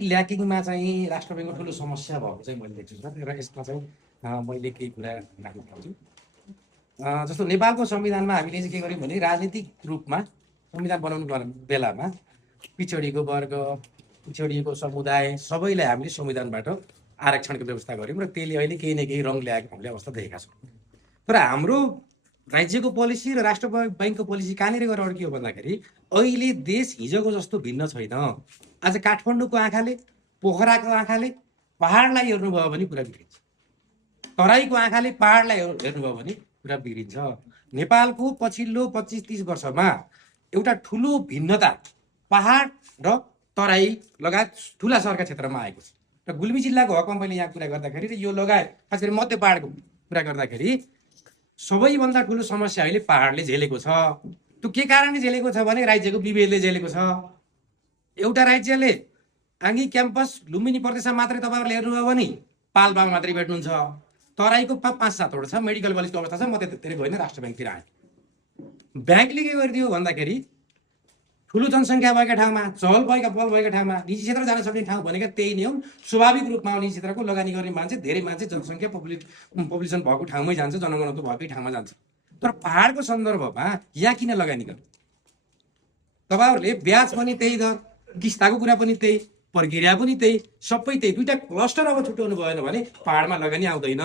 ल्याकिङमा चाहिँ राष्ट्र ब्याङ्कको ठुलो समस्या भएको चाहिँ मैले देख्छु सर। र यसमा चाहिँ मैले केही कुरा राख्न चाहन्छु। जस्तो नेपालको संविधानमा हामीले चाहिँ के गर्यौँ भने राजनीतिक रूपमा संविधान बनाउनु बेलामा पिछडिएको वर्ग, पिछडिएको समुदाय सबैलाई हामीले संविधानबाट आरक्षणको व्यवस्था गऱ्यौँ र त्यसले अहिले केही न केही रङ ल्याएको हामीले अवस्था देखेका छौँ। तर हाम्रो राज्यको पोलिसी र राष्ट्र ब्याङ्कको पोलिसी कहाँनिर गएर अड्कियो भन्दाखेरि अहिले देश हिजोको जस्तो भिन्न छैन। आज काठमाडौँको आँखाले, पोखराको आँखाले पहाडलाई हेर्नुभयो भने कुरा बिग्रिन्छ, तराईको आँखाले पहाडलाई हेर्नुभयो भने कुरा बिग्रिन्छ। नेपालको पछिल्लो 25-30 वर्षमा एउटा ठुलो भिन्नता पहाड र तराई लगायत ठुला सहरका क्षेत्रमा आएको छ। र गुल्मी जिल्लाको हकमा मैले यहाँ कुरा गर्दाखेरि र यो लगायत खास गरी मध्य पहाडको कुरा गर्दाखेरि सबैभन्दा ठुलो समस्या अहिले पहाडले झेलेको छ। त्यो के कारणले झेलेको छ भने राज्यको विभेदले झेलेको छ। एउटा राज्यले आङ्गी क्याम्पस लुम्बिनी प्रदेशमा मात्रै तपाईँहरूले हेर्नुभयो भने पाल्पामा मात्रै भेट्नुहुन्छ। तराईको 5-7वटा छ, मेडिकल कलेजको अवस्था छ। म त्यतिर गएन, राष्ट्र ब्याङ्कतिर आएँ। ब्याङ्कले के गरिदियो भन्दाखेरि ठुलो जनसङ्ख्या भएका ठाउँमा, चहल पहल भएका ठाउँमा निजी क्षेत्र जान सक्ने ठाउँ भनेका त्यही नै हुन्। स्वाभाविक रूपमा निजी क्षेत्रको लगानी गर्ने मान्छे, धेरै मान्छे जनसङ्ख्या पपुलेसन भएको ठाउँमै जान्छ, जनघनत्व भएकै ठाउँमा जान्छ। तर पहाडको सन्दर्भमा यहाँ किन लगानी गर्नु? तपाईँहरूले ब्याज पनि त्यही दर, किस्ताको कुरा पनि त्यही, प्रक्रिया पनि त्यही, सबै त्यही। दुईटा क्लस्टर अब छुट्याउनु भएन भने पहाडमा लगानी आउँदैन।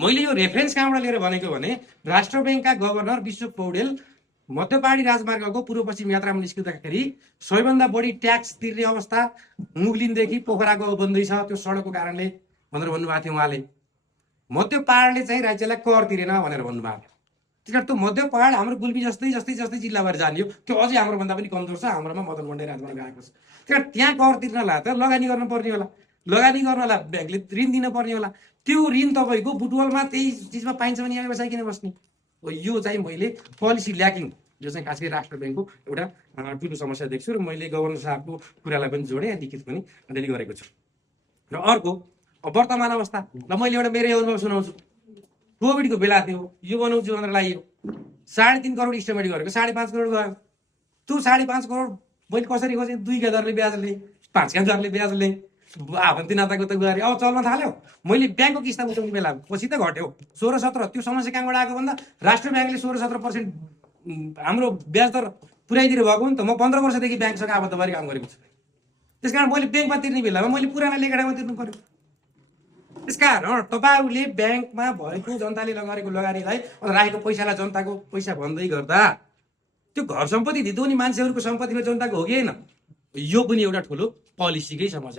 मैले यो रेफरेन्स कहाँबाट लिएर भनेको भने राष्ट्र ब्याङ्कका गभर्नर विश्व पौडेल मध्य पहाडी राजमार्गको पूर्व पश्चिम यात्रामा निस्किँदाखेरि सबैभन्दा बढी ट्याक्स तिर्ने अवस्था मुगलिनदेखि पोखराको बन्दैछ त्यो सडकको कारणले भनेर भन्नुभएको थियो उहाँले। मध्य पहाडले चाहिँ राज्यलाई कर तिरेन भनेर भन्नुभएको थियो। त्यसकारण त्यो मध्य पहाड हाम्रो गुल्मी जस्तै जिल्ला भएर जाने हो, त्यो अझै हाम्रोभन्दा पनि कमजोर छ। हाम्रोमा मदन मण्डल राजमार्ग आएको छ। त्यसकारण त्यहाँ कर तिर्नलाई त लगानी गर्नुपर्ने होला, लगानी गर्नलाई ब्याङ्कले ऋण दिनुपर्ने होला। त्यो ऋण तपाईँको बुटवलमा त्यही चिजमा पाइन्छ भने यहाँ व्यवसाय किन बस्ने? यो चाहिँ मैले पोलिसी ल्याकिङ, यो चाहिँ खास गरी राष्ट्र ब्याङ्कको एउटा ठुलो समस्या देख्छु। र मैले गभर्नर साहबको कुरालाई पनि जोडेँ, लिखित पनि अलिअलि गरेको छु। र अर्को वर्तमान अवस्था, ल मैले एउटा मेरो अनुभव सुनाउँछु। कोभिडको बेला थियो, यो बनाउँछु भनेर लाग्यो, 3.5 करोड इस्टिमेट गरेको 5.5 करोड गयो। त्यो 5.5 करोड मैले कसरी खोजेँ? 2 का दरले ब्याजले, 5 का दरले ब्याजले आफन्ती नाताको त गरे। अब चल्न थाल्यो। मैले ब्याङ्कको किस्ता उठाउने बेला पछि त घट्यो 16-17। त्यो समस्या कहाँबाट आएको भन्दा राष्ट्र ब्याङ्कले 16-17% हाम्रो ब्याज दर पुऱ्याइदिनु भएको नि त। म 15 वर्षदेखि ब्याङ्कसँग आबद्ध भएर काम गरेको छु। त्यसकारण मैले ब्याङ्कमा तिर्ने बेलामा मैले पुराना लेखाडामा तिर्नु पर्यो। त्यसकारण तपाईँहरूले ब्याङ्कमा भएको जनताले गरेको लगानीलाई राखेको पैसालाई जनताको पैसा भन्दै गर्दा त्यो घर सम्पत्ति धितो नि मान्छेहरूको सम्पत्तिमा जनताको हो कि होइन? यो पनि एउटा ठुलो पोलिसीकै समस्या।